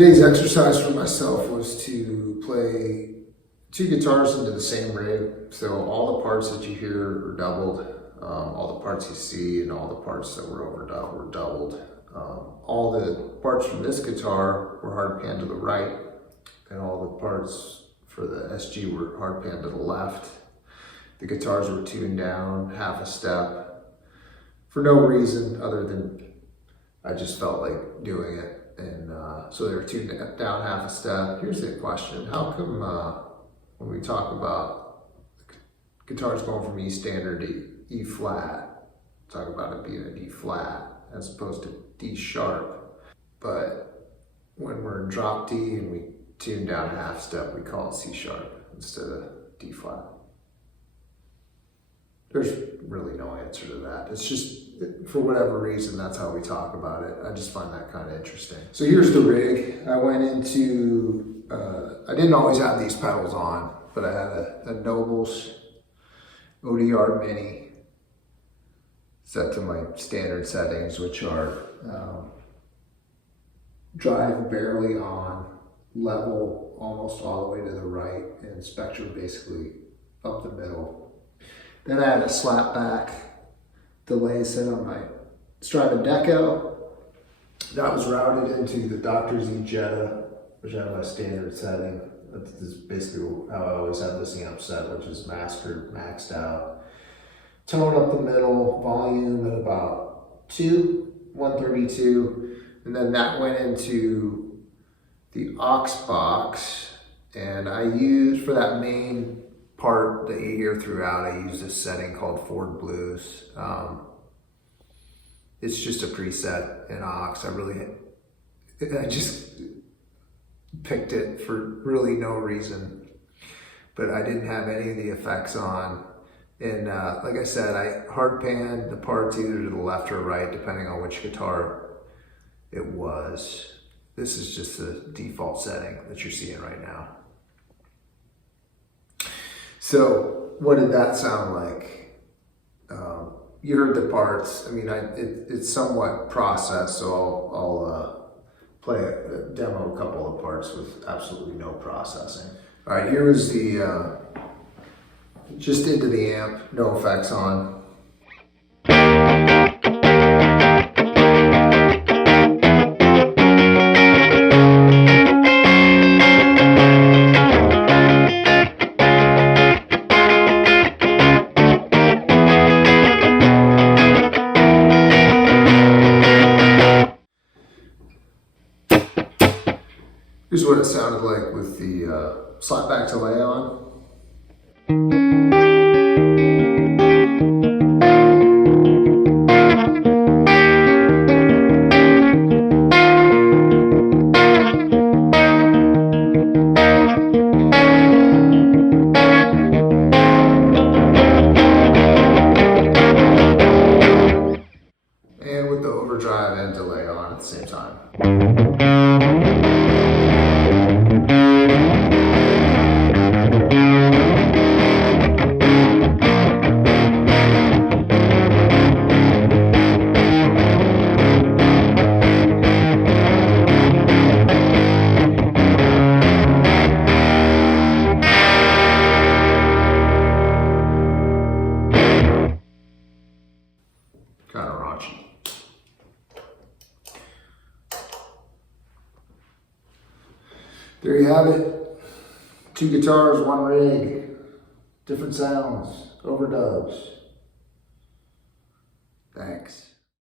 today's exercise for myself was to play 2 guitars into the same rig. So all the parts that you hear are doubled. All the parts you see and all the parts that were overdubbed were doubled. All the parts from this guitar were hard pan to the right, and all the parts for the SG were hard pan to the left. The guitars were tuned down half a step for no reason other than I just felt like doing it. And so they were tuned down half a step. Here's the question: how come when we talk about guitars going from E standard to E flat, talk about it being a D flat as opposed to D sharp, but when we're in drop D and we tune down a half step, we call it C sharp instead of D flat? There's really no answer to that. It's just, for whatever reason, that's how we talk about it. I just find that kind of interesting. So here's the rig. I went into, I didn't always have these pedals on, but I had a Nobels ODR-mini set to my standard settings, which are drive barely on, level almost all the way to the right, and spectrum basically up the middle. Then I had a slapback delay set on my Strymon Deco. That was routed into the Z Jetta, which I have my standard setting. This is basically how I always have this amp set, which is mastered, maxed out. Tone up the middle, volume at about 132. And then that went into the aux box. And I used, for that main part that you hear throughout, I use this setting called Ford Blues. It's just a preset in aux. I just picked it for really no reason, but I didn't have any of the effects on. And like I said, I hard panned the parts either to the left or right, depending on which guitar it was. This is just the default setting that you're seeing right now. So what did that sound like? You heard the parts. I mean, it's somewhat processed, so I'll demo a couple of parts with absolutely no processing. All right, here is the, just into the amp, no effects on. Here's what it sounded like with the slapback delay on. And with the overdrive and delay on at the same time. Kind of raunchy. There you have it. 2 guitars, 1 rig, different sounds, overdubs. Thanks.